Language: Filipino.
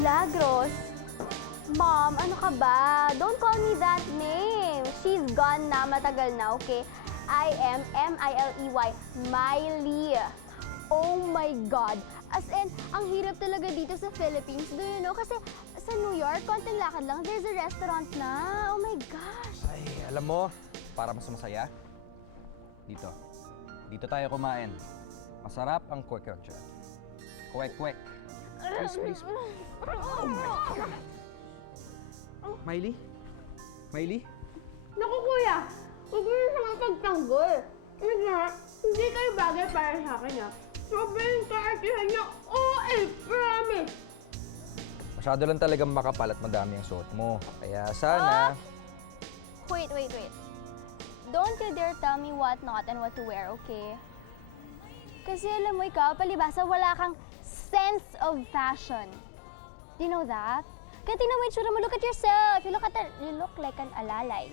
Milagros? Mom, ano ka ba? Don't call me that name. She's gone na, matagal na, okay? I am M-I-L-E-Y, Miley. Oh my God. As in, ang hirap talaga dito sa Philippines. Do you know? Kasi sa New York, konting lakad lang, there's a restaurant na. Oh my gosh. Ay, alam mo, para mas masaya, dito. Dito tayo kumain. Masarap ang kwek-kwek. Kwek-kwek. Please, please. Oh my God. Miley? Miley? Naku kuya, huwag mo na siyang pagtanggol. Hindi kayo bagay para sa akin ha. Sobrang kaartihan niya. Promise. Masyado lang talagang makapal at madami ang suot mo. Kaya sana... Wait. Don't you dare tell me what not and what to wear, okay? Kasi alam mo ikaw, palibasa wala kang sense of fashion. Do you know that? Kaya tingnan mo yung tsura mo, look at yourself. You look like an alalay.